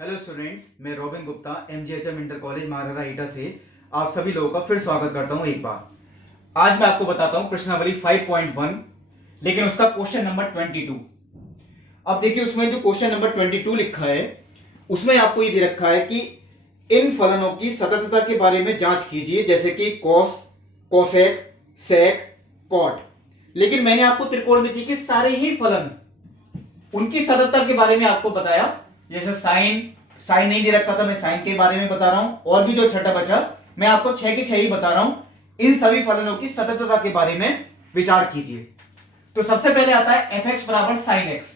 Hello students, मैं robin Gupta एमजीएचएम inter college महाराजा ईटा से आप सभी लोगों का फिर स्वागत करता हूं एक बार। आज मैं आपको बताता हूं प्रश्नावली 5.1, लेकिन उसका क्वेश्चन नंबर 22। अब देखिए, उसमें जो क्वेश्चन नंबर 22 लिखा है उसमें आपको ये दे रखा है कि इन फलनों की सततता के बारे में जांच कीजिए, जैसे कि कॉस, कोसेक, सेक, कॉट। लेकिन मैंने आपको त्रिकोणमिति के सारे ही फलन उनकी सततता के बारे में आपको बताया। जैसे साइन नहीं दे रखा था, मैं साइन के बारे में बता रहा हूं, और भी जो छठा बचा मैं आपको 6 के 6 ही बता रहा हूं। इन सभी फलनों की सततता के बारे में विचार कीजिए। तो सबसे पहले आता है एफ एक्स बराबर साइन एक्स।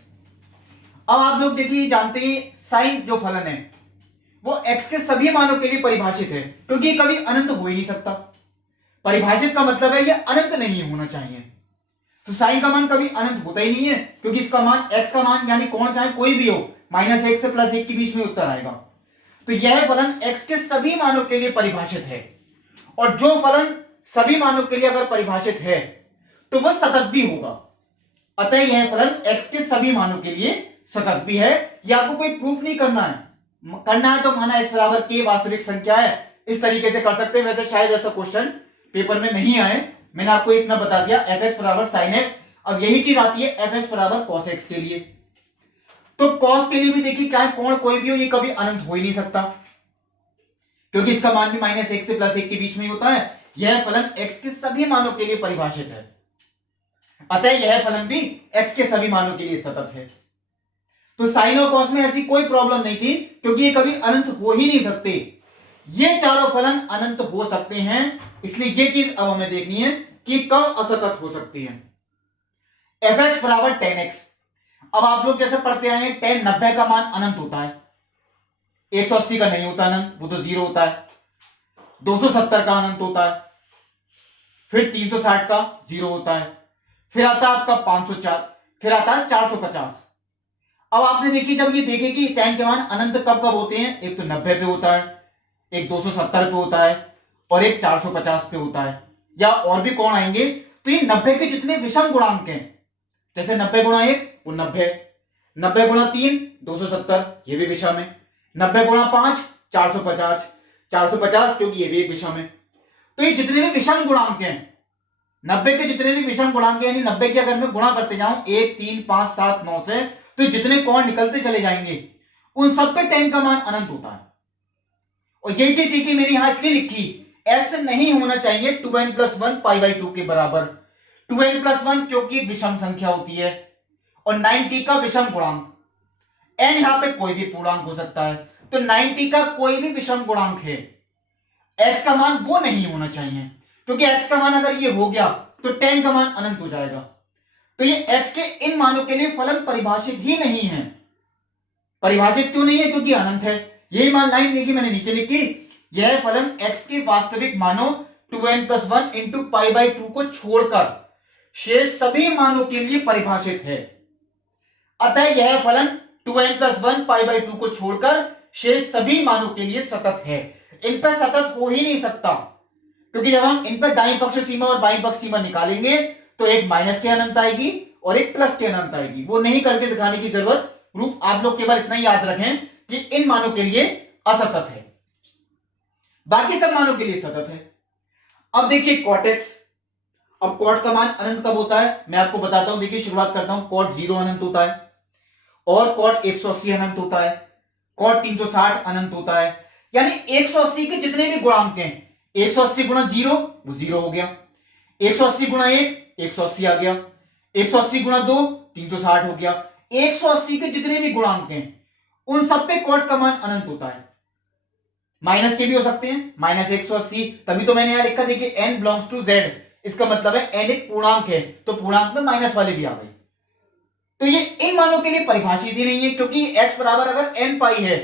अब आप लोग देखिए, जानते हैं साइन जो फलन है वो एक्स के सभी मानों के लिए परिभाषित है, क्योंकि ये कभी अनंत हो ही नहीं सकता। परिभाषित का मतलब है ये अनंत नहीं होना चाहिए। तो साइन का मान कभी अनंत होता ही नहीं है, क्योंकि इसका मान एक्स का मान यानी कौन चाहे कोई भी हो, -1 से +1 के बीच में उत्तर आएगा। तो यह फलन एक्स के सभी मानों के लिए परिभाषित है, और जो फलन सभी मानों के लिए अगर परिभाषित है तो वह सतत भी होगा। अतः यह फलन एक्स के सभी मानों के लिए सतत भी है। यह आपको कोई प्रूफ नहीं करना है। तो माना x बराबर k वास्तविक संख्या है, इस तरीके से कर सकते हैं। वैसे शायद ऐसा क्वेश्चन पेपर में नहीं आए, मैंने आपको इतना बता दिया, एफ एक्स बराबर साइन एक्स। अब यही चीज आती है एफ एक्स बराबर कॉस एक्स के लिए। तो कॉस के लिए भी देखिए, चाहे कोण कोई भी हो, ये कभी अनंत हो ही नहीं सकता, क्योंकि इसका मान भी -1 से +1 के बीच में होता है। यह फलन एक्स के सभी मानों के लिए परिभाषित है, अतः यह फलन भी एक्स के सभी मानों के लिए सतत है। तो साइन और कॉस में ऐसी कोई प्रॉब्लम नहीं थी, क्योंकि ये कभी अनंत हो ही नहीं सकते। ये चारों फलन अनंत हो सकते हैं, इसलिए ये चीज अब हमें देखनी है कि कब असतत हो सकती है। एफ एक्स बराबर tan x। अब आप लोग जैसे पढ़ते आए हैं, tan 90 का मान अनंत होता है, 180 का नहीं होता अनंत, वो तो 0 होता है। 270 का अनंत होता है, फिर 360 का 0 होता है, फिर आता है आपका 504, फिर आता है 450। अब आपने देखी, जब ये देखे कि tan के मान अनंत कब कब होते हैं, एक तो 90 पे होता है, एक 270 पे होता है, और एक 450 पे होता है, या और भी कौन आएंगे। तो ये 90 के जितने विषम गुणांक हैं, जैसे 90 गुणा 1 वो 90, 90 गुणा 3 270, ये भी विषम है, 90 गुणा 5 450, 450 क्योंकि ये भी एक विषम है। तो ये जितने भी विषम गुणांक हैं, 90 के जितने भी विषम गुणांक हैं, यानी 90 के अगर मैं गुणा करते जाऊं 1 3 5 7 9 से, तो ये जितने कोण निकलते चले जाएंगे, उन सब पे tan का मान अनंत होता है। और यही चीज थी कि मैंने यहां इसलिए लिखी, x नहीं होना चाहिए 2n+1 π/2 के बराबर। 2n+1 क्योंकि विषम संख्या होती है, और 90 का विषम गुणांक, n यहां पे कोई भी पूर्णांक हो सकता है, तो 90 का कोई भी विषम गुणांक है, x का मान वो नहीं होना चाहिए, क्योंकि x का मान अगर ये हो गया तो tan का मान अनंत हो जाएगा। तो ये x के इन मानों के लिए फलन परिभाषित ही नहीं है। परिभाषित क्यों नहीं है? क्योंकि अनंत है। यही मान लाइन देखी मैंने नीचे लिखी, यह फलन x के वास्तविक मानों 2n+1 इंटू π/2 को छोड़कर शेष सभी मानों के लिए परिभाषित है। अतः यह फलन 2n+1 π/2 को छोड़कर शेष सभी मानों के लिए सतत है। इन पर सतत हो ही नहीं सकता, क्योंकि जब हम इन पर दाईं पक्ष सीमा और बाईं पक्ष सीमा निकालेंगे तो एक माइनस के अनंत आएगी और एक प्लस के अनंत आएगी। वो नहीं करके दिखाने की जरूरत, प्रूफ आप लोग केवल इतना याद रखें कि इन मानों के लिए असतत है, बाकी सब मानों के लिए सतत है। अब देखिए cot x। अब cot का मान अनंत कब होता है मैं आपको बताता हूं। देखिए, शुरुआत करता हूं, cot 0 अनंत होता है, और cot 180 अनंत होता है, cot 360 अनंत होता है। यानी 180 के जितने भी गुणांक हैं, 180 गुणा 0 वो 0 हो गया, 180 गुणा 1 180 आ गया, 180 गुणा 2 360 हो गया। 180 के जितने भी गुणांक हैं उन सब पे cot का मान अनंत होता है। माइनस के भी हो सकते हैं, -180, तभी तो मैंने यहां लिखा, देखिए n बिलोंग्स टू z, इसका मतलब है n एक पूर्णांक है, तो पूर्णांक में माइनस वाले भी आ गए। तो ये इन मानों के लिए परिभाषित ही नहीं है, क्योंकि x बराबर अगर n पाई है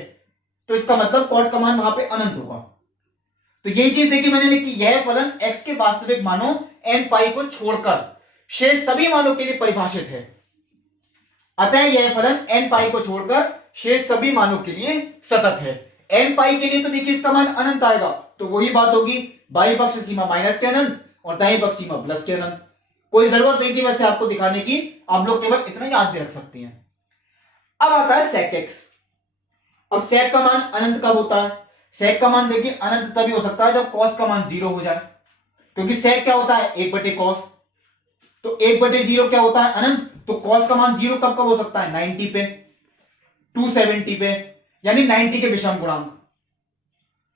तो इसका मतलब cot का मान वहां पे अनंत होगा। तो यही चीज देखिए मैंने लिखी, यह फलन x के वास्तविक मानों n पाई को छोड़कर शेष सभी मानों के लिए परिभाषित है। अतः यह फलन n पाई को छोड़कर शेष सभी मानों के लिए सतत है। n पाई के लिए तो देखिए इसका मान अनंत आएगा, तो वही बात होगी, बाईं पक्ष सीमा माइनस के अनंत और दाईं पक्ष सीमा प्लस के अनंत। कोई जरूरत नहीं थी वैसे आपको दिखाने की, आप लोग केवल इतना याद भी रख सकते हैं। अब आता है sec x। अब sec का मान अनंत कब होता है? sec का मान देखिए अनंत तभी हो सकता है जब cos का मान 0 हो जाए, क्योंकि sec क्या होता है 1/cos, तो 1/0 क्या होता है अनंत, तो cos का मान 0 कब कब हो सकता है 90 पे, 270 पे, यानी 90 के विषम गुणांक।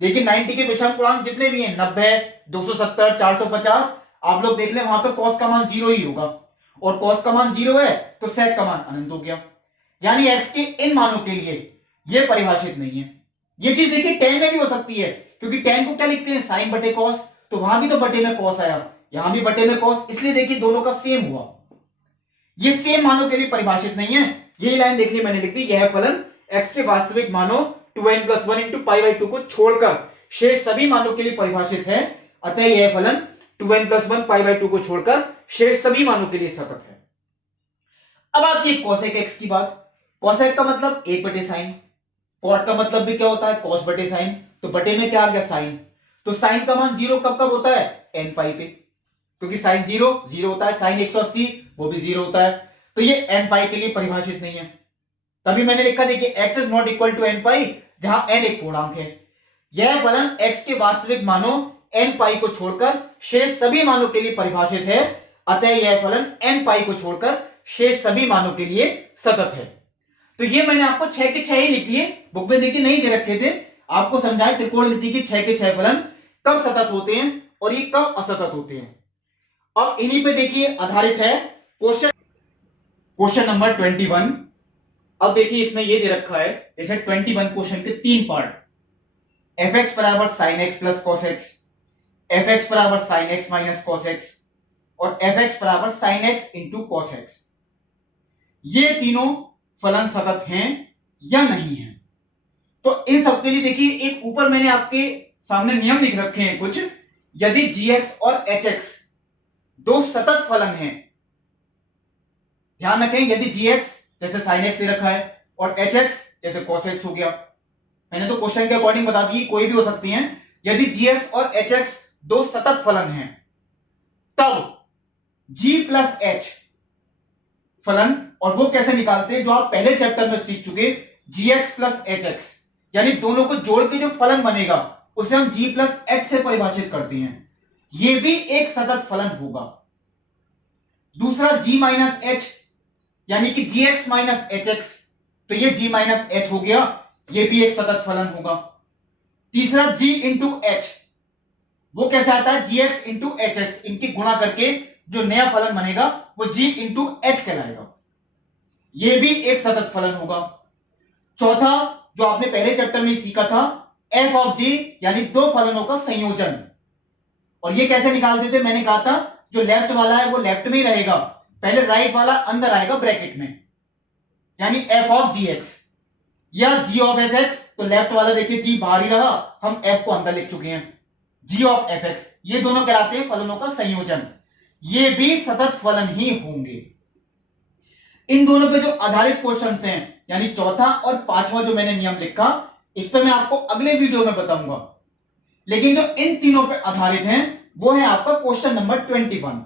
देखिए 90 के विषम गुणांक जितने भी हैं 90, 270, 450, आप लोग देख लें वहां पे cos का मान 0 ही होगा, और cos का मान 0 है तो sec का मान अनंत हो गया, यानी x के इन मानों के लिए ये परिभाषित नहीं है। ये चीज देखिए tan में भी हो सकती है, क्योंकि tan को क्या लिखते हैं sin बटे cos, तो वहां भी तो बटे में cos आया, यहां भी बटे में cos, इसलिए देखिए दोनों का सेम हुआ, ये सेम मानों के लिए परिभाषित नहीं है। यही लाइन देखिए मैंने लिख दी, यह फलन x के वास्तविक मानों 2n+1 इंटू π/2 को छोड़कर शेष सभी मानों के लिए परिभाषित है, अतः यह फलन 2n+1 π/2 को छोड़कर शेष सभी मानों के लिए सतत है। अब आती है cosec x की बात। cosec का मतलब 1/sin, cot का मतलब भी क्या होता है cos/sin, तो बटे में क्या आ गया sin, तो sin का मान 0 कब कब होता है n पाई पे, क्योंकि sin 0 0 होता है, sin 180 वो भी 0 होता है, तो ये n पाई के लिए परिभाषित नहीं है। तभी मैंने लिखा देखिए x is not equal to n pi, जहां n एक पूर्णांक है। यह फलन x के वास्तविक मानों n पाई को छोड़कर शेष सभी मानों के लिए परिभाषित है, अतः यह फलन n पाई को छोड़कर शेष सभी मानों के लिए सतत है। तो ये मैंने आपको 6 के 6 ही लिख दिए, बुक में देखिए नहीं दे रखे थे, आपको समझाए त्रिकोणमिति के 6 के 6 फलन कब सतत होते हैं और ये कब असतत होते हैं। अब इन्हीं पे देखिए आधारित है क्वेश्चन नंबर 21। अब देखिए इसमें ये दे रखा है जैसे 21 क्वेश्चन के 3 पार्ट, fx बराबर sin x plus cos x, fx बराबर sin x minus cos x और fx बराबर sin x into cos x, ये तीनों फलन सतत हैं या नहीं है। तो इन सबके लिए देखिए एक ऊपर मैंने आपके सामने नियम लिख रखे हैं कुछ, यदि gx और hx दो सतत फलन हैं, ध्यान रखें यदि gx जैसे sin x दे रखा है और hx जैसे cos x हो गया, मैंने तो क्वेश्चन के अकॉर्डिंग बता दी कोई भी हो सकती हैं, यदि gx और hx दो सतत फलन हैं तब g प्लस h फलन, और वो कैसे निकालते हैं जो आप पहले चैप्टर में सीख चुके, gx प्लस hx, यानी दोनों को जोड़ के जो फलन बनेगा उसे हम g प्लस h से परिभाषित करते हैं, ये भी एक सतत फलन होगा। दूसरा g माइनस h, यानी कि gx माइनस hx, तो ये g माइनस h हो गया, ये भी एक सतत फलन होगा। तीसरा g इंटू h, वो कैसे आता है gx इंटू hx, इनकी गुणा करके जो नया फलन बनेगा वो g इंटू h कहलाएगा, ये भी एक सतत फलन होगा। चौथा जो आपने पहले चैप्टर में सीखा था f ऑफ g, यानी दो फलनों का संयोजन, और ये कैसे निकालते थे, मैंने कहा था जो लेफ्ट वाला है वो लेफ्ट में ही रहेगा, पहले राइट वाला अंदर आएगा ब्रैकेट में, यानी f ऑफ gx या g ऑफ fx, तो लेफ्ट वाला देखिए g बाहर ही रहा, हम f को अंदर लिख चुके हैं, g ऑफ fx, ये दोनों कहलाते हैं फलनों का संयोजन, ये भी सतत फलन ही होंगे। इन दोनों पे जो आधारित क्वेश्चंस हैं, यानी चौथा और पांचवा जो मैंने नियम लिखा, इस पे मैं आपको अगले वीडियो में बताऊंगा, लेकिन जो इन तीनों पे आधारित हैं वो है आपका क्वेश्चन नंबर 21।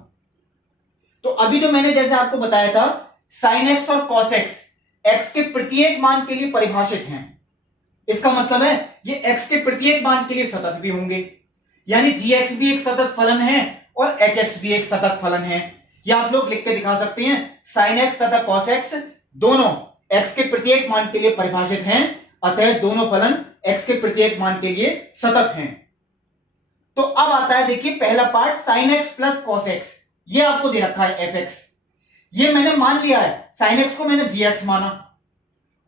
तो अभी जो मैंने जैसे आपको बताया था sin x और cos x x के प्रत्येक मान के लिए परिभाषित हैं, इसका मतलब है ये x के प्रत्येक मान के लिए सतत भी होंगे, यानी gx भी एक सतत फलन है और hx भी एक सतत फलन है। या आप लोग लिख के दिखा सकते हैं sin x तथा cos x दोनों x के प्रत्येक मान के लिए परिभाषित हैं, अतः दोनों फलन x के प्रत्येक मान के लिए सतत हैं। तो अब आता है देखिए पहला part sin x plus cos x, ये आपको दे रखा है fx, ये मैंने मान लिया है, sin x को मैंने gx माना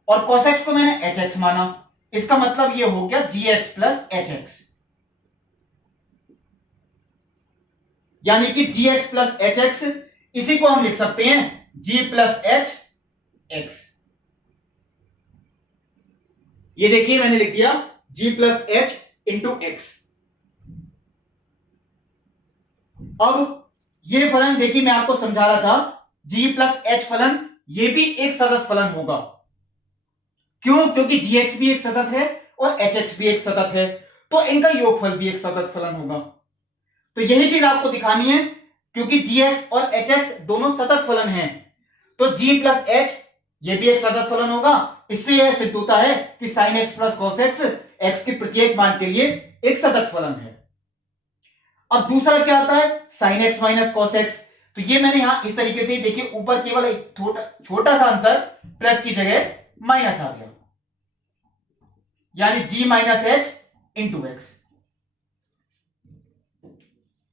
और cos x को मैंने hx माना, इसका मतलब ये हो गया gx प्लस hx, यानी कि gx प्लस hx, इसी को हम लिख सकते हैं g प्लस h x, ये देखिए मैंने लिख दिया g plus h into x। अब ये फलन देखिए मैं आपको समझा रहा था g प्लस h फलन, ये भी एक सतत फलन होगा, क्यों, क्योंकि gx भी एक सतत है और hx भी एक सतत है, तो इनका योगफल भी एक सतत फलन होगा। तो यही चीज आपको दिखानी है, क्योंकि gx और hx दोनों सतत फलन हैं, तो g प्लस h ये भी एक सतत फलन होगा। इससे यह सिद्ध होता है कि sin x plus cos x x के प्रत्येक मान के लिए एक सतत फलन है। अब दूसरा क्या आता है, sin x minus cos x। तो ये मैंने यहां इस तरीके से देखिए, ऊपर केवल एक छोटा सा अंतर, प्लस की जगह माइनस आ गया, यानी g minus H into x.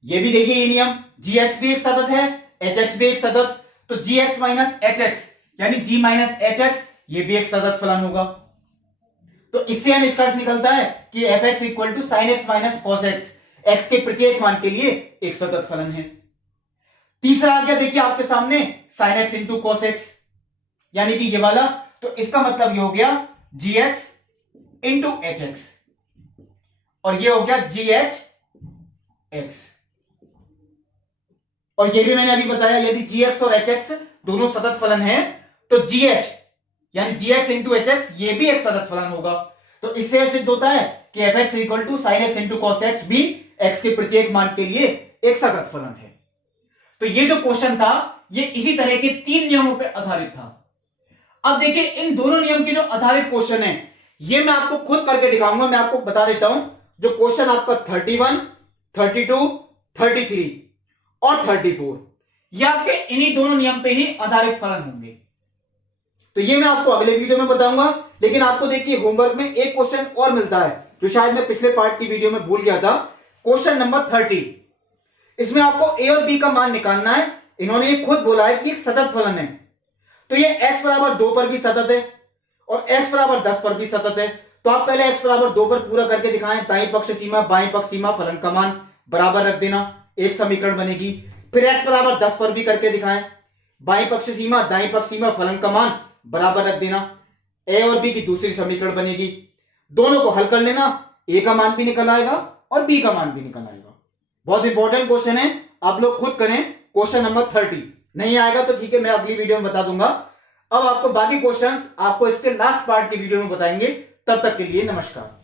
ये भी देखिए ये नियम, जी एच भी एक सतत है, एच एक्स भी एक सतत, तो जी एक्स माइनस एच एक्स यानी जी माइनस एच एक्स ये भी एक सतत फलन होगा। तो इससे यह निष्कर्ष निकलता है कि f x equal to sine x minus cos x, x के प्रत्येक मान के लिए एक सतत फलन है। तीसरा आ गया देखिए आपके सामने sign x into cos x, यानी कि ये वाला, तो इसका मतलब ये हो गया जी एक्स इंटू एच एक्स, और ये हो गया जी एच एक्स। और ये भी मैंने अभी बताया, यदि जी एक्स और एच एक्स दोनों सतत फलन है तो जी एच यानी जी एक्स इंटू एच एक्स ये भी एक सतत फलन होगा। तो इससे सिद्ध होता है कि f x equal to sine x into cos x भी एक्स के प्रत्येक मान के लिए एक सतत फलन है। तो ये जो क्वेश्चन था ये इसी तरह के 3 नियमों पर आधारित था। अब देखिए इन दोनों नियम के जो आधारित क्वेश्चन है ये मैं आपको खुद करके दिखाऊंगा। मैं आपको बता देता हूं, जो क्वेश्चन आपका 31, 32, 33 और 34 ये आपके इन्हीं दोनों नियम पे ही आधारित फलन होंगे। तो ये मैं आपको अगले वीडियो में बताऊंगा। लेकिन आपको देखिए होमवर्क में एक क्वेश्चन और मिलता है जो शायद मैं पिछले पार्ट की वीडियो में भूल गया था, क्वेश्चन नंबर 30। इसमें आपको ए और बी का मान निकालना है। इन्होंने ये खुद बोला है कि एक सतत फलन है, तो ये x बराबर 2 पर भी सतत है और x बराबर 10 पर भी सतत है। तो आप पहले x बराबर 2 पर पूरा करके दिखाएं, दाईं पक्ष सीमा बाईं पक्ष सीमा फलन का मान बराबर रख देना, एक समीकरण बनेगी। फिर x बराबर 10 पर भी करके दिखाएं, बाईं पक्ष सीमा दाईं पक्ष सीमा फलन का मान बराबर रख देना, a और b की दूसरी समीकरण बनेगी। दोनों को हल कर लेना, a का मान भी निकल आएगा और b का मान भी निकल आएगा। बहुत इंपॉर्टेंट क्वेश्चन है, आप लोग खुद करें। क्वेश्चन नंबर 30 नहीं आएगा तो ठीक है, मैं अगली वीडियो में बता दूंगा। अब आपको बाकी क्वेश्चंस आपको इसके लास्ट पार्ट की वीडियो में बताएंगे। तब तक के लिए नमस्कार।